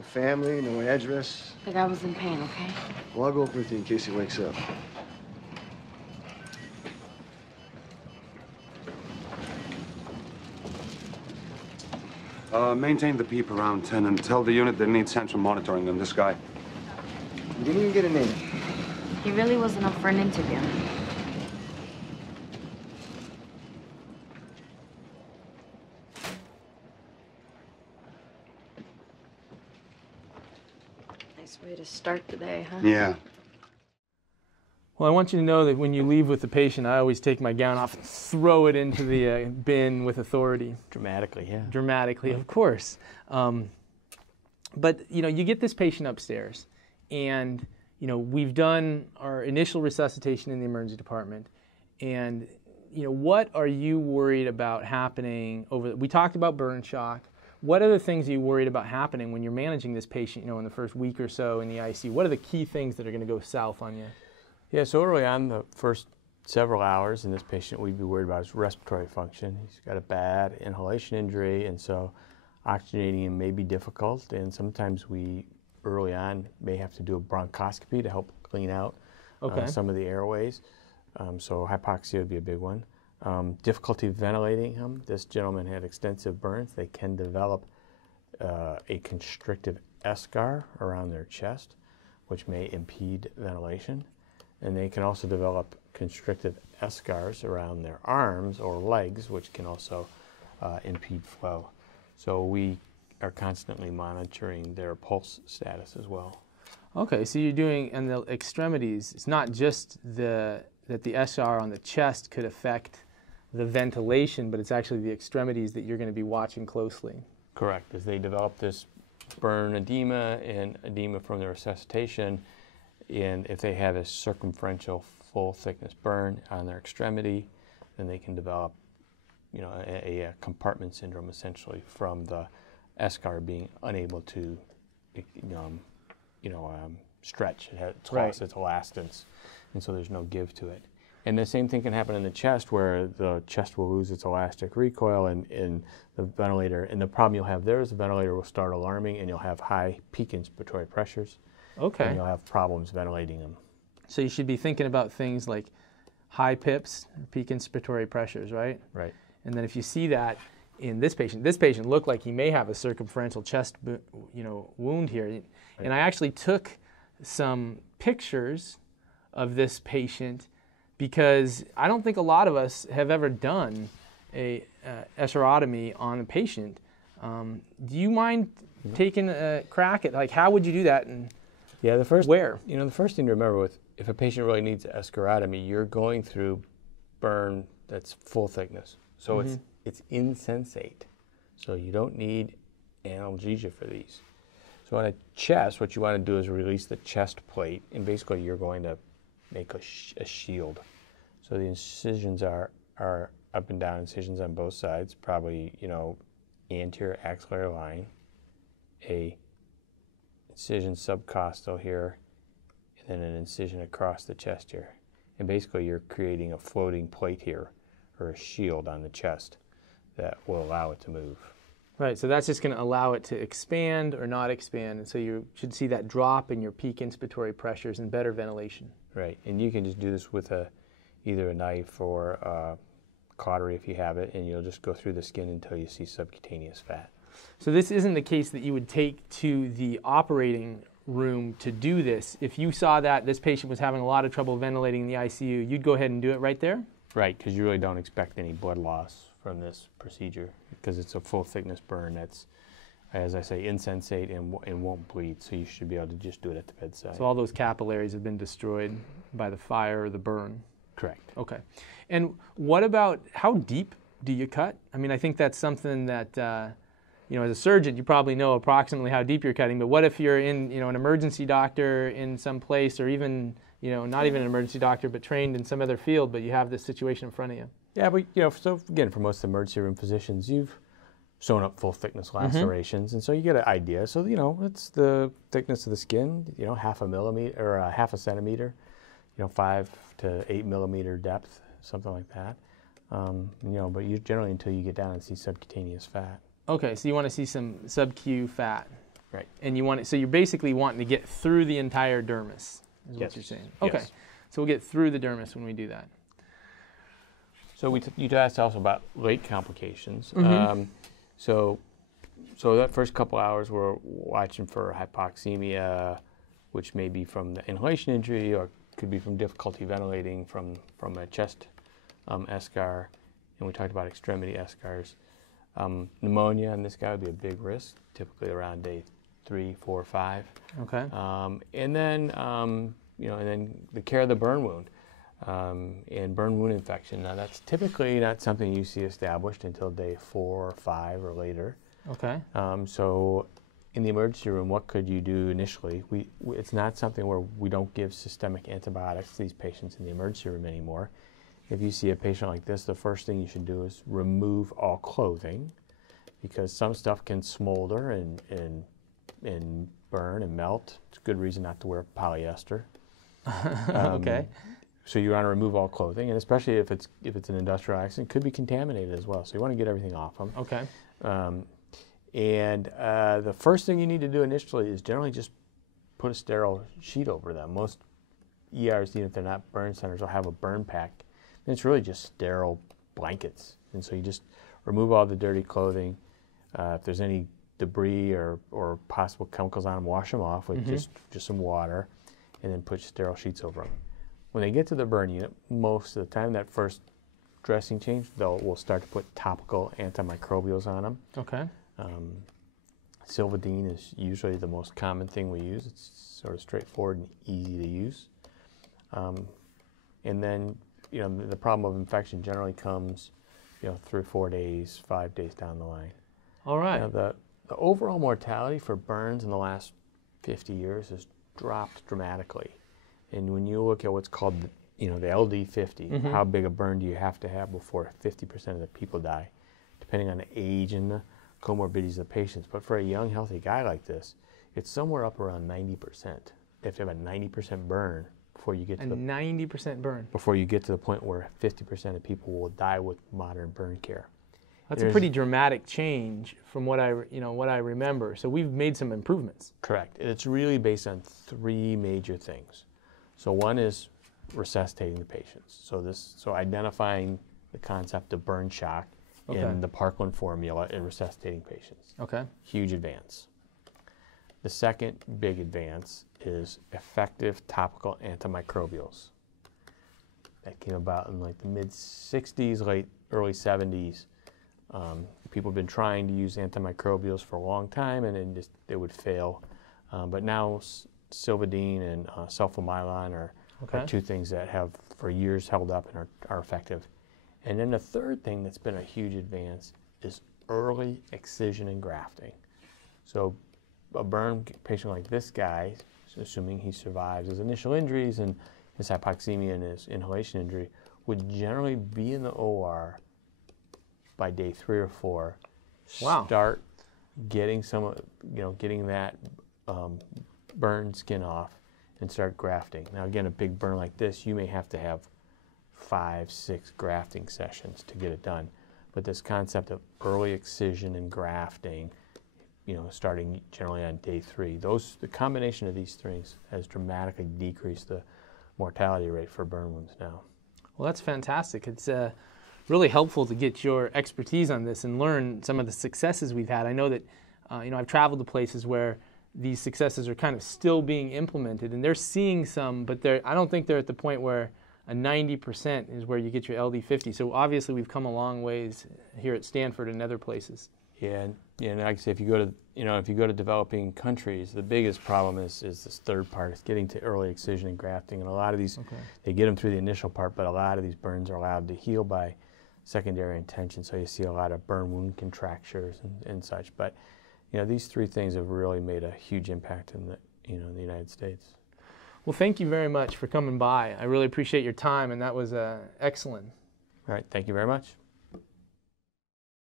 No family, no address. The guy was in pain, okay? Well, I'll go up with you in case he wakes up. Maintain the peep around 10 and tell the unit they need central monitoring on this guy. You didn't even get a name. He really wasn't up for an interview. Nice way to start the day, huh? Yeah. Well, I want you to know that when you leave with the patient, I always take my gown off and throw it into the bin with authority. Dramatically, yeah. Dramatically, of course. But, you know, you get this patient upstairs, and, you know, we've done our initial resuscitation in the emergency department, and, you know, what are you worried about happening we talked about burn shock. What other things are you worried about happening when you're managing this patient, you know, in the first week or so in the ICU? What are the key things that are going to go south on you? Yeah, so early on, the first several hours in this patient, we'd be worried about his respiratory function. He's got a bad inhalation injury, and so oxygenating him may be difficult, and sometimes we, early on, may have to do a bronchoscopy to help clean out some of the airways. So hypoxia would be a big one. Difficulty ventilating him. This gentleman had extensive burns. They can develop a constrictive eschar around their chest, which may impede ventilation. And they can also develop constrictive eschars around their arms or legs, which can also impede flow. So we are constantly monitoring their pulse status as well. Okay, so you're doing, and the extremities, it's not just that the eschar on the chest could affect the ventilation, but it's actually the extremities that you're going to be watching closely. Correct. As they develop this burn edema and edema from the resuscitation, and if they have a circumferential full thickness burn on their extremity, then they can develop, you know, a compartment syndrome essentially from the eschar being unable to, stretch. It's lost its elastance, and so there's no give to it. And the same thing can happen in the chest, where the chest will lose its elastic recoil, and the ventilator. And the problem you'll have there is the ventilator will start alarming, and you'll have high peak inspiratory pressures. Okay. And you'll have problems ventilating them. So you should be thinking about things like high PIPs, peak inspiratory pressures, right? Right. And then if you see that in this patient looked like he may have a circumferential chest, wound here. Right. And I actually took some pictures of this patient because I don't think a lot of us have ever done a escharotomy on a patient. Do you mind taking a crack at, like, how would you do that? And yeah, the first where? You know, the first thing to remember if a patient really needs escharotomy, you're going through burn that's full thickness. So it's insensate. So you don't need analgesia for these. So on a chest, what you want to do is release the chest plate, and basically you're going to make a shield. So the incisions are up and down incisions on both sides, probably, anterior axillary line, a incision subcostal here, and then an incision across the chest here. And basically you're creating a floating plate here, or a shield on the chest that will allow it to move. Right, so that's just going to allow it to expand or not expand, and so you should see that drop in your peak inspiratory pressures and better ventilation. Right, and you can just do this with either a knife or a cautery if you have it, and you'll just go through the skin until you see subcutaneous fat. So this isn't the case that you would take to the operating room to do this. If you saw that this patient was having a lot of trouble ventilating in the ICU, you'd go ahead and do it right there? Right, because you really don't expect any blood loss from this procedure because it's a full thickness burn that's, as I say, insensate and won't bleed, so you should be able to just do it at the bedside. So all those capillaries have been destroyed by the fire or the burn? Correct. Okay. And what about, how deep do you cut? I mean, I think that's something that, as a surgeon, you probably know approximately how deep you're cutting, but what if you're in, an emergency doctor in some place, or even, not even an emergency doctor, but trained in some other field, but you have this situation in front of you? Yeah, but, so again, for most of the emergency room physicians, you've sewn up full thickness lacerations, and so you get an idea. So, it's the thickness of the skin, half a millimeter or half a centimeter, 5 to 8 millimeter depth, something like that. But you generally until you get down and see subcutaneous fat. Okay, so you want to see some sub-Q fat. Right. And you want it, so you're basically wanting to get through the entire dermis, is what you're saying. Okay. Yes. So we'll get through the dermis when we do that. So you asked also about late complications. So that first couple hours we're watching for hypoxemia, which may be from the inhalation injury or could be from difficulty ventilating from a chest eschar, and we talked about extremity eschars. Pneumonia in this guy would be a big risk, typically around day 3, 4, 5. Okay. And then and then the care of the burn wound and burn wound infection. Now that's typically not something you see established until day 4 or 5 or later. Okay. So in the emergency room, what could you do initially? It's not something where we don't give systemic antibiotics to these patients in the emergency room anymore. If you see a patient like this, the first thing you should do is remove all clothing, because some stuff can smolder and burn and melt. It's a good reason not to wear polyester. Okay. So you want to remove all clothing, and especially if it's an industrial accident, it could be contaminated as well. So you want to get everything off them. Okay. The first thing you need to do initially is generally just put a sterile sheet over them. Most ERs, even if they're not burn centers, will have a burn pack. And it's really just sterile blankets. And so you just remove all the dirty clothing. If there's any debris or possible chemicals on them, wash them off with just some water, and then put sterile sheets over them. When they get to the burn unit, most of the time, that first dressing change, we'll start to put topical antimicrobials on them. Okay. Silvadene is usually the most common thing we use. It's sort of straightforward and easy to use. And then, the problem of infection generally comes, 3 or 4 days, 5 days down the line. All right. The overall mortality for burns in the last 50 years has dropped dramatically. And when you look at what's called, the LD50, how big a burn do you have to have before 50% of the people die, depending on the age and the comorbidities of the patients. But for a young, healthy guy like this, it's somewhere up around 90%. You have to have a 90% burn before you get to 90% burn. Before you get to the point where 50% of people will die with modern burn care. That's a pretty dramatic change from what I remember. So we've made some improvements. Correct. And it's really based on 3 major things. So one is resuscitating the patients. So identifying the concept of burn shock in the Parkland formula in resuscitating patients. Okay. Huge advance. The second big advance is effective topical antimicrobials. That came about in like the mid-60s, early 70s. People have been trying to use antimicrobials for a long time, and then they would fail. But now Silvadene and sulfamylon are 2 things that have for years held up and are effective. And then the third thing that's been a huge advance is early excision and grafting. So a burn patient like this guy, assuming he survives his initial injuries and his hypoxemia and his inhalation injury, would generally be in the OR by day 3 or 4. Wow. Start getting getting that burn skin off and start grafting. Now again, a big burn like this, you may have to have 5, 6 grafting sessions to get it done. But this concept of early excision and grafting, starting generally on day 3, the combination of these things has dramatically decreased the mortality rate for burn wounds now. Well, that's fantastic. It's really helpful to get your expertise on this and learn some of the successes we've had. I know that, I've traveled to places where these successes are kind of still being implemented, and they're seeing some, but I don't think they're at the point where a 90% is where you get your LD50. So obviously we've come a long ways here at Stanford and other places. Yeah, and like I say, if you go to developing countries, the biggest problem is this third part, is getting to early excision and grafting. And a lot of these, they get them through the initial part, but a lot of these burns are allowed to heal by secondary intention. So you see a lot of burn wound contractures and such. But these 3 things have really made a huge impact in the United States. Well, thank you very much for coming by. I really appreciate your time, and that was excellent. All right, thank you very much.